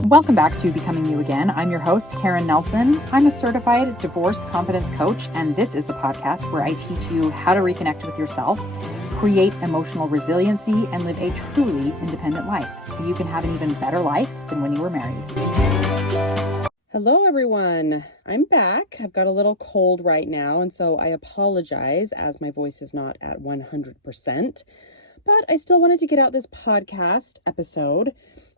Welcome back to Becoming You Again. I'm your host, Karen Nelson. I'm a certified divorce confidence coach, and this is the podcast where I teach you how to reconnect with yourself, create emotional resiliency, and live a truly independent life so you can have an even better life than when you were married. Hello, everyone. I'm back. I've got a little cold right now, and so I apologize as my voice is not at 100%, but I still wanted to get out this podcast episode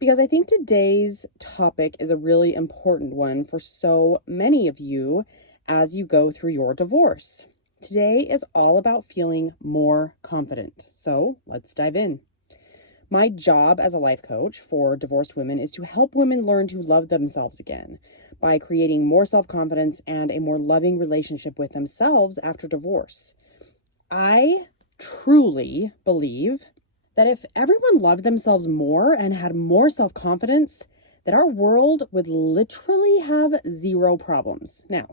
because I think today's topic is a really important one for so many of you as you go through your divorce. Today is all about feeling more confident. So let's dive in. My job as a life coach for divorced women is to help women learn to love themselves again by creating more self-confidence and a more loving relationship with themselves after divorce. I truly believe that if everyone loved themselves more and had more self-confidence, that our world would literally have zero problems. Now,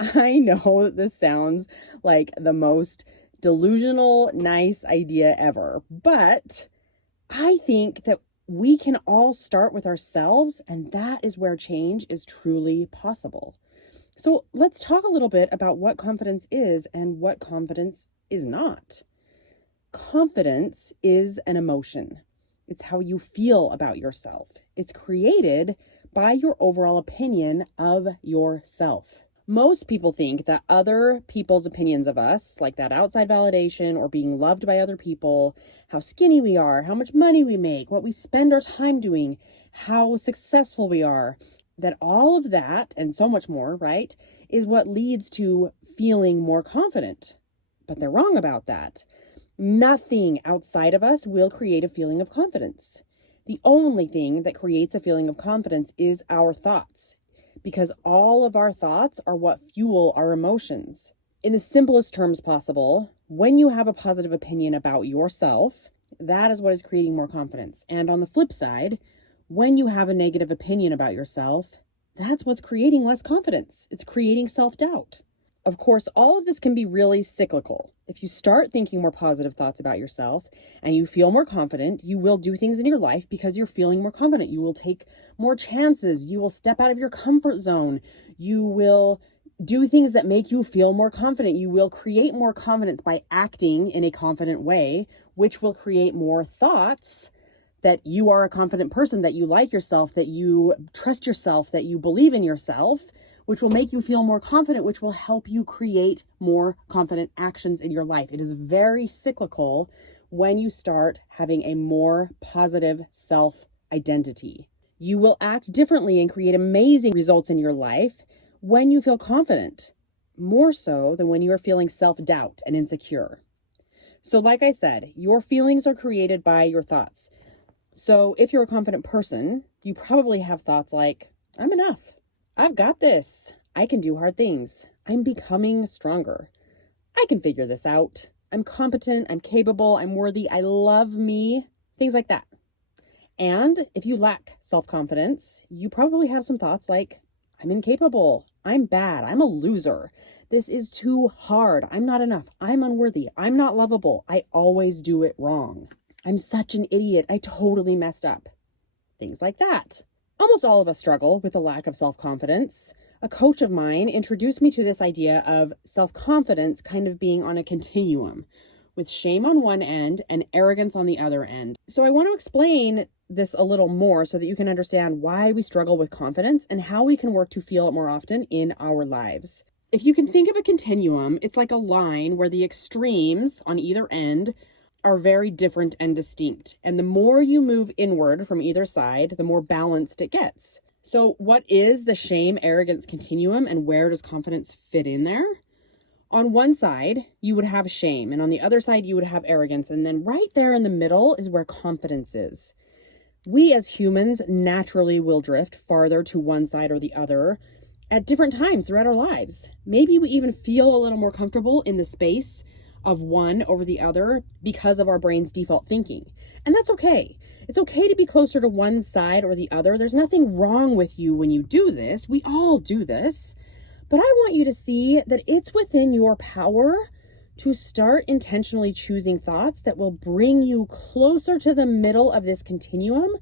I know that this sounds like the most delusional, nice idea ever, but I think that we can all start with ourselves, and that is where change is truly possible. So let's talk a little bit about what confidence is and what confidence is not. Confidence is an emotion. It's how you feel about yourself. It's created by your overall opinion of yourself. Most people think that other people's opinions of us, like that outside validation or being loved by other people, how skinny we are, how much money we make, what we spend our time doing, how successful we are, that all of that and so much more, right, is what leads to feeling more confident. But they're wrong about that. Nothing outside of us will create a feeling of confidence. The only thing that creates a feeling of confidence is our thoughts, because all of our thoughts are what fuel our emotions. In the simplest terms possible, when you have a positive opinion about yourself, that is what is creating more confidence. And on the flip side, when you have a negative opinion about yourself, that's what's creating less confidence. It's creating self-doubt. Of course, all of this can be really cyclical. If you start thinking more positive thoughts about yourself and you feel more confident, you will do things in your life because you're feeling more confident. You will take more chances. You will step out of your comfort zone. You will do things that make you feel more confident. You will create more confidence by acting in a confident way, which will create more thoughts that you are a confident person, that you like yourself, that you trust yourself, that you believe in yourself, which will make you feel more confident, which will help you create more confident actions in your life. It is very cyclical when you start having a more positive self-identity. You will act differently and create amazing results in your life when you feel confident, more so than when you are feeling self-doubt and insecure. So like I said, your feelings are created by your thoughts. So if you're a confident person, you probably have thoughts like, I'm enough. I've got this. I can do hard things. I'm becoming stronger. I can figure this out. I'm competent. I'm capable. I'm worthy. I love me. Things like that. And if you lack self-confidence, you probably have some thoughts like, I'm incapable. I'm bad. I'm a loser. This is too hard. I'm not enough. I'm unworthy. I'm not lovable. I always do it wrong. I'm such an idiot. I totally messed up. Things like that. Almost all of us struggle with a lack of self-confidence. A coach of mine introduced me to this idea of self-confidence kind of being on a continuum, with shame on one end and arrogance on the other end. So I want to explain this a little more so that you can understand why we struggle with confidence and how we can work to feel it more often in our lives. If you can think of a continuum, it's like a line where the extremes on either end are very different and distinct. And the more you move inward from either side, the more balanced it gets. So what is the shame arrogance continuum and where does confidence fit in there? On one side, you would have shame, and on the other side, you would have arrogance. And then right there in the middle is where confidence is. We as humans naturally will drift farther to one side or the other at different times throughout our lives. Maybe we even feel a little more comfortable in the space of one over the other because of our brain's default thinking. And that's okay. It's okay to be closer to one side or the other. There's nothing wrong with you when you do this. We all do this. But I want you to see that it's within your power to start intentionally choosing thoughts that will bring you closer to the middle of this continuum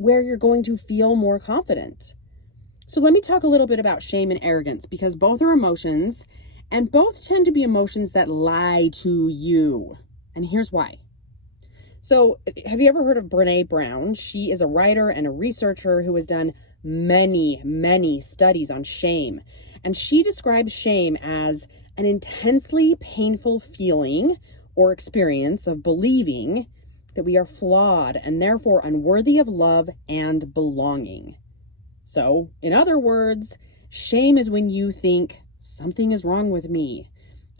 where you're going to feel more confident. So let me talk a little bit about shame and arrogance, because both are emotions and both tend to be emotions that lie to you. And here's why. So have you ever heard of Brene Brown? She is a writer and a researcher who has done many studies on shame. And she describes shame as an intensely painful feeling or experience of believing that we are flawed and therefore unworthy of love and belonging. So, in other words, shame is when you think something is wrong with me.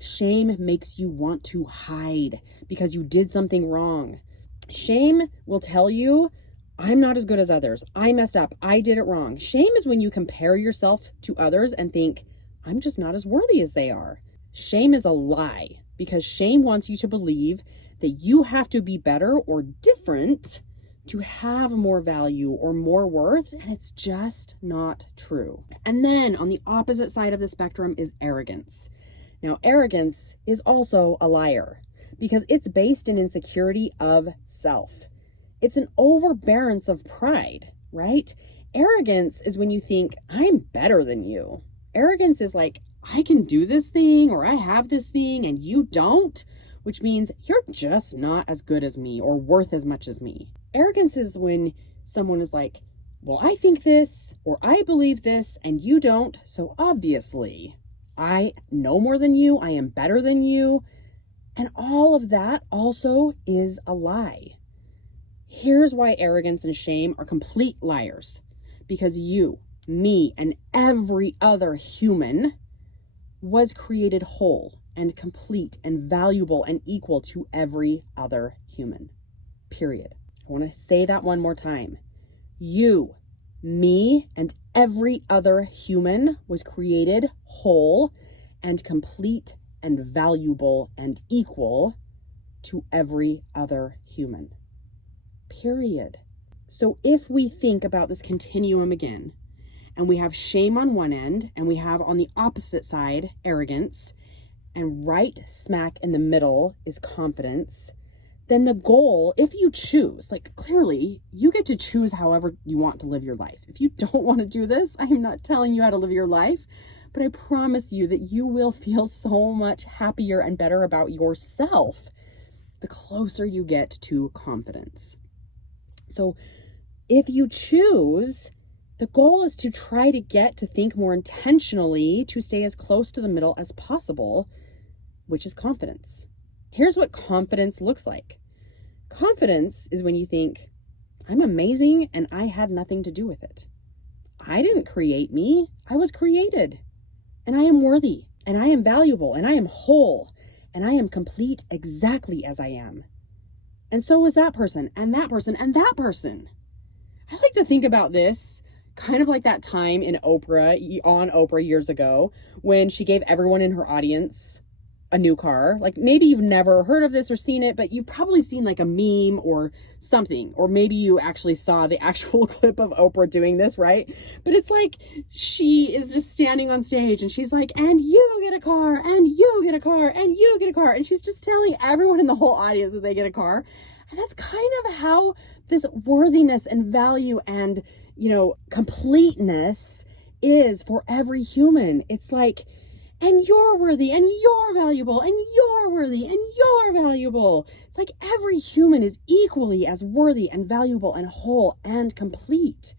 Shame makes you want to hide because you did something wrong. Shame will tell you, I'm not as good as others. I messed up. I did it wrong. Shame is when you compare yourself to others and think, I'm just not as worthy as they are. Shame is a lie because shame wants you to believe that you have to be better or different to have more value or more worth, and it's just not true. And then on the opposite side of the spectrum is arrogance. Now, arrogance is also a liar because it's based in insecurity of self. It's an overbearance of pride, right? Arrogance is when you think, I'm better than you. Arrogance is like, I can do this thing or I have this thing and you don't, which means you're just not as good as me or worth as much as me. Arrogance is when someone is like, well, I think this or I believe this and you don't, so obviously I know more than you, I am better than you, and all of that also is a lie. Here's why arrogance and shame are complete liars. Because you, me, and every other human was created whole and complete and valuable and equal to every other human. Period. I want to say that one more time. You, me, and every other human was created whole and complete and valuable and equal to every other human. Period. So if we think about this continuum again, and we have shame on one end, and we have on the opposite side arrogance, and right smack in the middle is confidence, then the goal, if you choose, like clearly you get to choose however you want to live your life. If you don't want to do this, I am not telling you how to live your life, but I promise you that you will feel so much happier and better about yourself the closer you get to confidence. So if you choose, the goal is to try to get to think more intentionally to stay as close to the middle as possible, which is confidence. Here's what confidence looks like. Confidence is when you think, I'm amazing and I had nothing to do with it. I didn't create me. I was created. And I am worthy and I am valuable and I am whole and I am complete exactly as I am. And so is that person and that person and that person. I like to think about this kind of like that time on Oprah years ago when she gave everyone in her audience a new car. Like maybe you've never heard of this or seen it, but you've probably seen like a meme or something, or maybe you actually saw the actual clip of Oprah doing this, right? But it's like she is just standing on stage and she's like, and you get a car, and you get a car, and you get a car. And she's just telling everyone in the whole audience that they get a car. And that's kind of how this worthiness and value and, completeness is for every human. It's like, and you're worthy, and you're valuable, and you're worthy, and you're valuable. It's like every human is equally as worthy and valuable and whole and complete.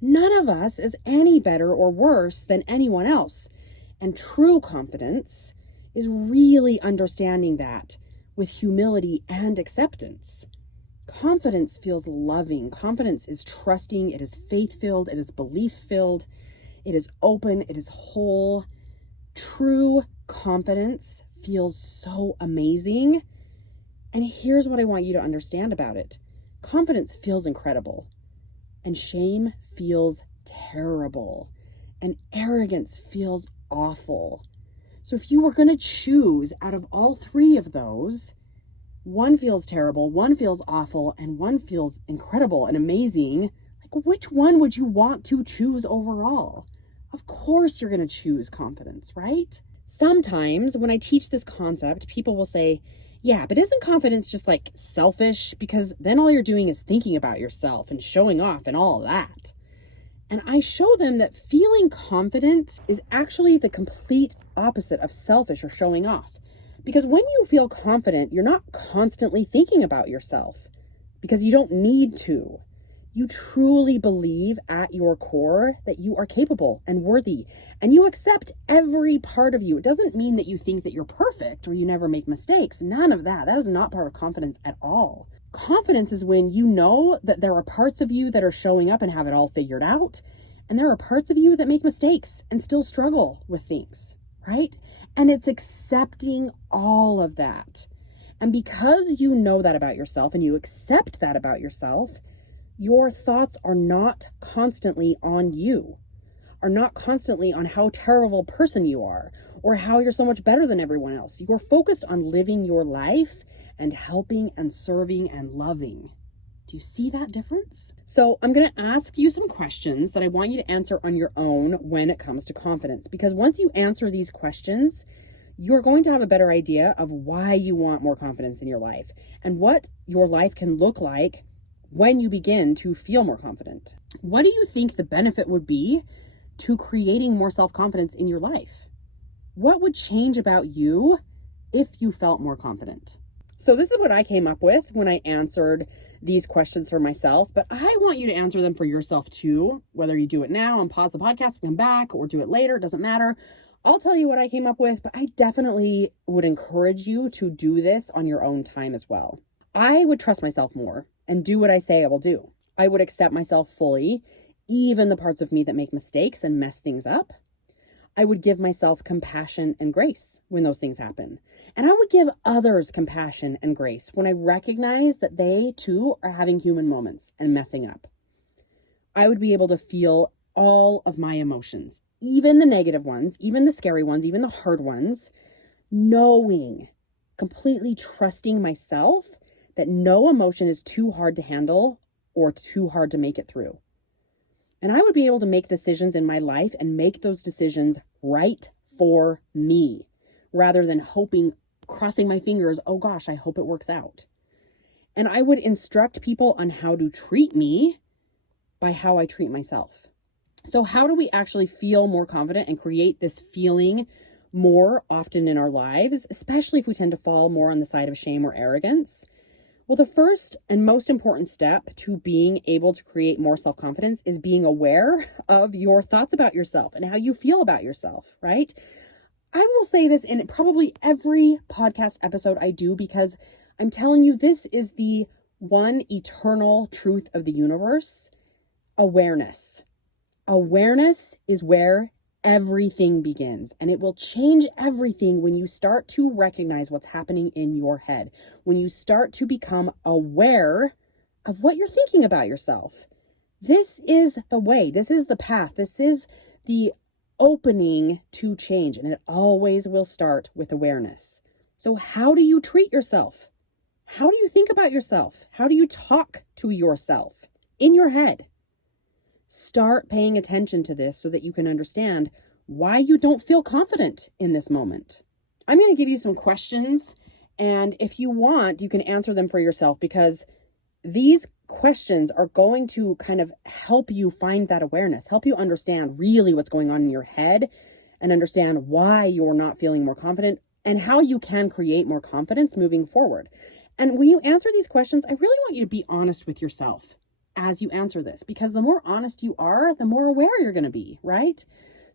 None of us is any better or worse than anyone else. And true confidence is really understanding that with humility and acceptance. Confidence feels loving. Confidence is trusting. It is faith-filled. It is belief-filled. It is open. It is whole. True confidence feels so amazing. And here's what I want you to understand about it. Confidence feels incredible. And shame feels terrible. And arrogance feels awful. So if you were going to choose out of all three of those, one feels terrible, one feels awful, and one feels incredible and amazing, like which one would you want to choose overall? Of course you're going to choose confidence, right? Sometimes when I teach this concept, people will say, Yeah, but isn't confidence just like selfish? Because then all you're doing is thinking about yourself and showing off and all that. And I show them that feeling confident is actually the complete opposite of selfish or showing off. Because when you feel confident, you're not constantly thinking about yourself because you don't need to. You truly believe at your core that you are capable and worthy, and you accept every part of you. It doesn't mean that you think that you're perfect or you never make mistakes. None of that. That is not part of confidence at all. Confidence is when you know that there are parts of you that are showing up and have it all figured out, and there are parts of you that make mistakes and still struggle with things, right? And it's accepting all of that. And because you know that about yourself and you accept that about yourself, your thoughts are not constantly on you, are not constantly on how terrible a person you are or how you're so much better than everyone else. You're focused on living your life and helping and serving and loving. Do you see that difference? So I'm going to ask you some questions that I want you to answer on your own when it comes to confidence, because once you answer these questions, you're going to have a better idea of why you want more confidence in your life and what your life can look like when you begin to feel more confident. What do you think the benefit would be to creating more self-confidence in your life? What would change about you if you felt more confident? So this is what I came up with when I answered these questions for myself, but I want you to answer them for yourself too, whether you do it now and pause the podcast and come back or do it later, it doesn't matter. I'll tell you what I came up with, but I definitely would encourage you to do this on your own time as well. I would trust myself more and do what I say I will do. I would accept myself fully, even the parts of me that make mistakes and mess things up. I would give myself compassion and grace when those things happen. And I would give others compassion and grace when I recognize that they too are having human moments and messing up. I would be able to feel all of my emotions, even the negative ones, even the scary ones, even the hard ones, knowing, completely trusting myself that no emotion is too hard to handle or too hard to make it through. And I would be able to make decisions in my life and make those decisions right for me, rather than crossing my fingers, oh gosh, I hope it works out. And I would instruct people on how to treat me by how I treat myself. So how do we actually feel more confident and create this feeling more often in our lives, especially if we tend to fall more on the side of shame or arrogance? Well, the first and most important step to being able to create more self-confidence is being aware of your thoughts about yourself and how you feel about yourself, right? I will say this in probably every podcast episode I do, because I'm telling you, this is the one eternal truth of the universe: awareness. Awareness is where everything begins, and it will change everything when you start to recognize what's happening in your head, when you start to become aware of what you're thinking about yourself. This is the way, this is the path, this is the opening to change, and it always will start with awareness. So how do you treat yourself? How do you think about yourself? How do you talk to yourself in your head? Start paying attention to this so that you can understand why you don't feel confident in this moment. I'm going to give you some questions, and if you want, you can answer them for yourself, because these questions are going to kind of help you find that awareness, help you understand really what's going on in your head, and understand why you're not feeling more confident and how you can create more confidence moving forward. And when you answer these questions, I really want you to be honest with yourself as you answer this, because the more honest you are, the more aware you're going to be, right?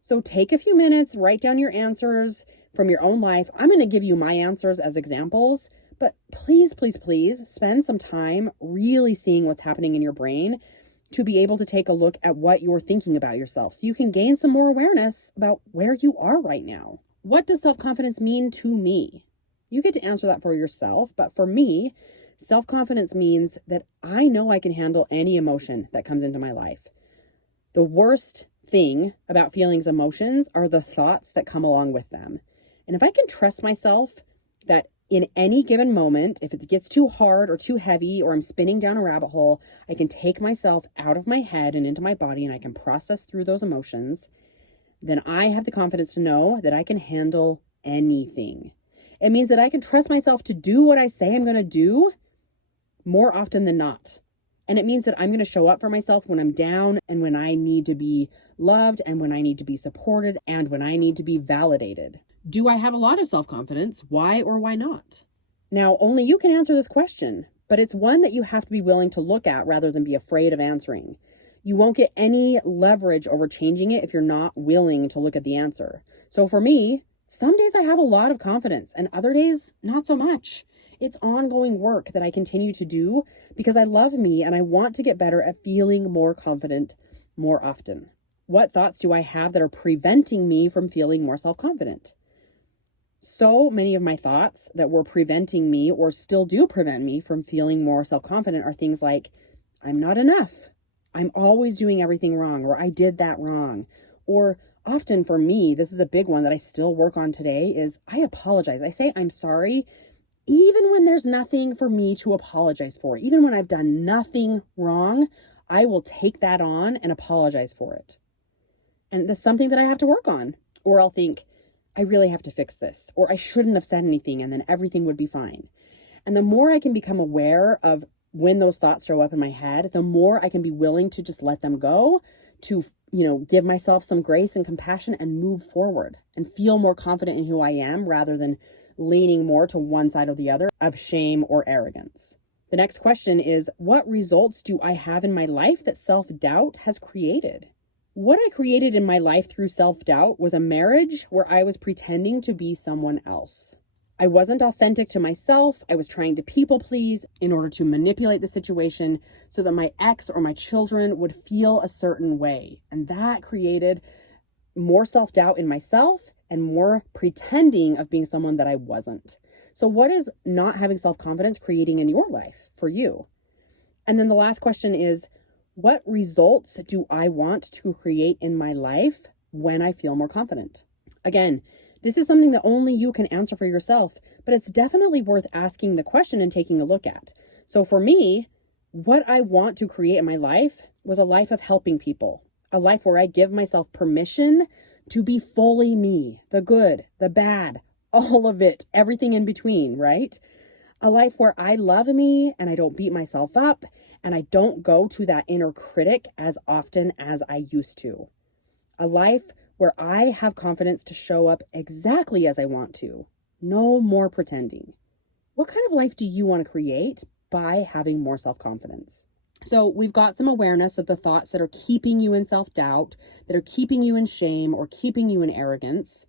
So take a few minutes, write down your answers from your own life. I'm going to give you my answers as examples, but please, please, please spend some time really seeing what's happening in your brain to be able to take a look at what you're thinking about yourself, so you can gain some more awareness about where you are right now. What does self-confidence mean to me? You get to answer that for yourself, but for me, self-confidence means that I know I can handle any emotion that comes into my life. The worst thing about feelings, emotions, are the thoughts that come along with them. And if I can trust myself that in any given moment, if it gets too hard or too heavy, or I'm spinning down a rabbit hole, I can take myself out of my head and into my body, and I can process through those emotions, then I have the confidence to know that I can handle anything. It means that I can trust myself to do what I say I'm going to do more often than not. And it means that I'm going to show up for myself when I'm down and when I need to be loved and when I need to be supported and when I need to be validated. Do I have a lot of self-confidence? Why or why not? Now, only you can answer this question, but it's one that you have to be willing to look at rather than be afraid of answering. You won't get any leverage over changing it if you're not willing to look at the answer. So for me, some days I have a lot of confidence and other days not so much. It's ongoing work that I continue to do because I love me and I want to get better at feeling more confident more often. What thoughts do I have that are preventing me from feeling more self-confident? So many of my thoughts that were preventing me or still do prevent me from feeling more self-confident are things like, I'm not enough. I'm always doing everything wrong, or I did that wrong. Or often for me, this is a big one that I still work on today, is I apologize. I say I'm sorry, even when there's nothing for me to apologize for. Even when I've done nothing wrong, I will take that on and apologize for it. And that's something that I have to work on. Or I'll think, I really have to fix this, or I shouldn't have said anything and then everything would be fine. And the more I can become aware of when those thoughts show up in my head, the more I can be willing to just let them go, to, give myself some grace and compassion and move forward and feel more confident in who I am rather than leaning more to one side or the other of shame or arrogance. The next question is, what results do I have in my life that self-doubt has created? What I created in my life through self-doubt was a marriage where I was pretending to be someone else. I wasn't authentic to myself. I was trying to people please in order to manipulate the situation so that my ex or my children would feel a certain way. And that created more self-doubt in myself and more pretending of being someone that I wasn't. So what is not having self-confidence creating in your life for you? And then the last question is, what results do I want to create in my life when I feel more confident? Again, this is something that only you can answer for yourself, but it's definitely worth asking the question and taking a look at. So for me, what I want to create in my life was a life of helping people, a life where I give myself permission to be fully me, the good, the bad, all of it, everything in between, right? A life where I love me and I don't beat myself up and I don't go to that inner critic as often as I used to. A life where I have confidence to show up exactly as I want to. No more pretending. What kind of life do you want to create by having more self-confidence? So we've got some awareness of the thoughts that are keeping you in self-doubt, that are keeping you in shame or keeping you in arrogance.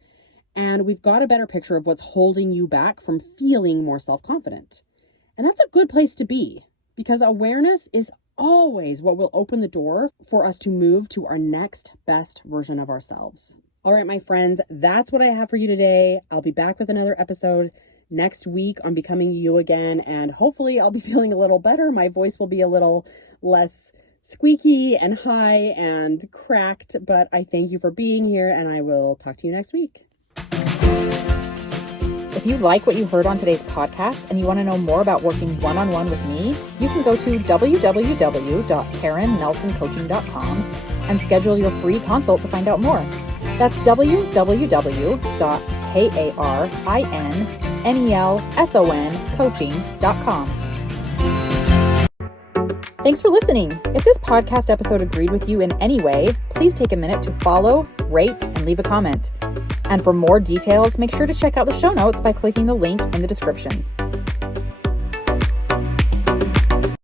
And we've got a better picture of what's holding you back from feeling more self-confident. And that's a good place to be, because awareness is always what will open the door for us to move to our next best version of ourselves. All right, my friends, that's what I have for you today. I'll be back with another episode next week on Becoming You Again, and hopefully I'll be feeling a little better. My voice will be a little less squeaky and high and cracked, but I thank you for being here, and I will talk to you next week. If you like what you heard on today's podcast and you want to know more about working one-on-one with me, you can go to www.karennelsoncoaching.com and schedule your free consult to find out more. That's www.karennelsoncoaching.com. Thanks for listening. If this podcast episode agreed with you in any way, please take a minute to follow, rate, and leave a comment. And for more details, make sure to check out the show notes by clicking the link in the description.